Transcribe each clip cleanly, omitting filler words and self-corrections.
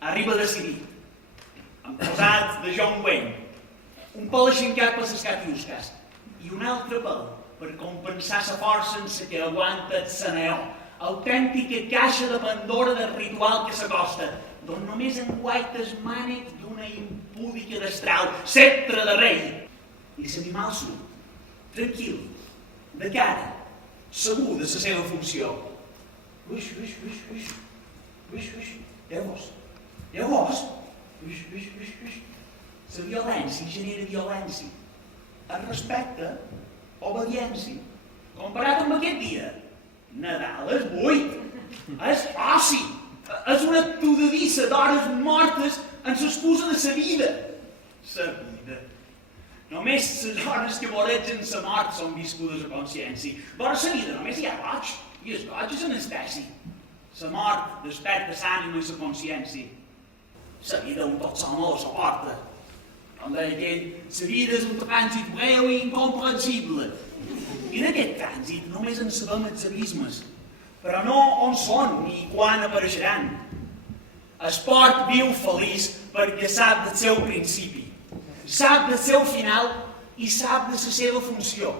arriba decidit, posat de John Wayne, un pel aixincat per les catiusques i un altre pel per compensar la força sense que aguanta el saneó, autèntica caixa de Pandora del ritual que s'acosta, d'on només enguaita el mànec d'una impúdica destral, sceptre de rei. I l'animal surt, tranquil, de cara, segur de la seva funció. Uix, uix, uix, uix, uix, uix, llavors, uix, uix, uix, uix. La violència genera violència. El respecte, obediència. Comparat amb aquest dia, Nadal és buit, és oci, és una tudadissa d'hores mortes en l'excusa de la vida. La vida. Només les hores que voregen la mort són viscudes a consciència. Vora la vida només hi ha goig, i el goig és anestèsi. La mort desperta l'ànima i la consciència. La vida un tot sol no la suporta. Com deia aquell, la vida és un trànsit breu i incomprensible. I d'aquest trànsit només en sabem els abismes, però no on són ni quan apareixeran. El porc viu feliç perquè sap del seu principi, sap del seu final i sap de la seva funció.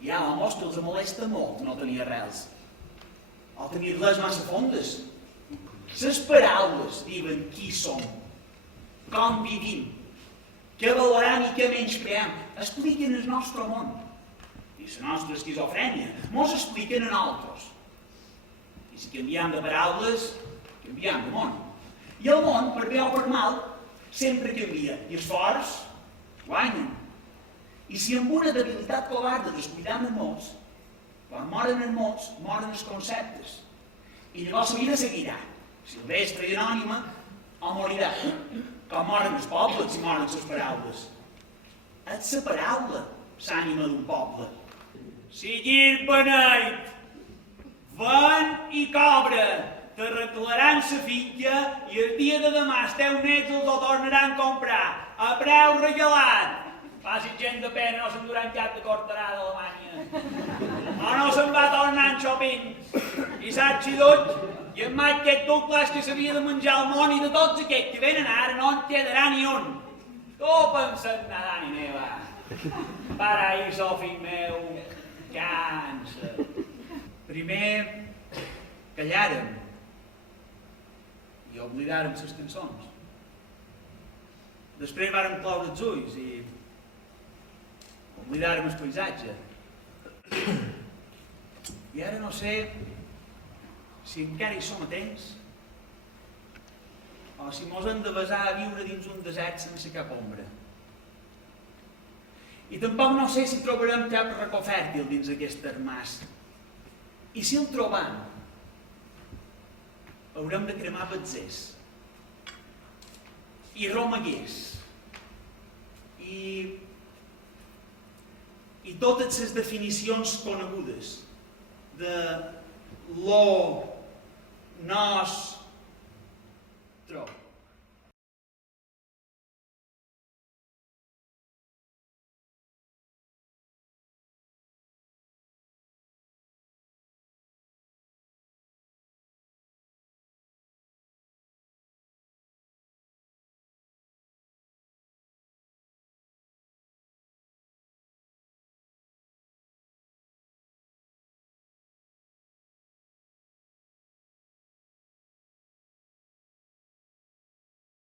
Hi ha homes que els molesta molt no tenir arrels, o tenir-les massa fondes. Les paraules diuen qui som, com vivim, què valorem i què menyspreem, expliquen el nostre món. I la nostra esquizofrènia mos expliquen a nosaltres. I si canviem de paraules, canviem de món. I el món, per bé o per mal, sempre canvia. I els forts guanyen. I si amb una debilitat covarda descuidem els mots, quan moren els mots, moren els conceptes. I llavors la vida seguirà, silvestre i anònima, o morirà. Com moren els pobles i moren les paraules. És la paraula, l'ànima d'un poble. Si llir beneit, ven i cobra, t'arreglaran la finca i el dia de demà els teus nets els ho tornaran a comprar, a preu regalat. Faci gent de pena, no se'n duran cap de cortarà d'Alemanya. No se'n va tornar en Chopin. I saps si dut, i en aquest Douglas que s'havia de menjar el món i de tots aquests que venen ara no en quedarà ni un. Tu penses nada, ni meva. Paraíso, fill meu, cansa. Primer callàrem i oblidàrem les cançons. Després vàrem cloure els ulls i oblidàrem el paisatge. I ara no sé si encara hi som a temps o si mos hem de basar a viure dins un desert sense cap ombra. I tampoc no sé si trobarem cap racó fèrtil dins aquest armàs. I si el trobam, haurem de cremar betzers i romaguers i totes les definicions conegudes de lo, nos, tro.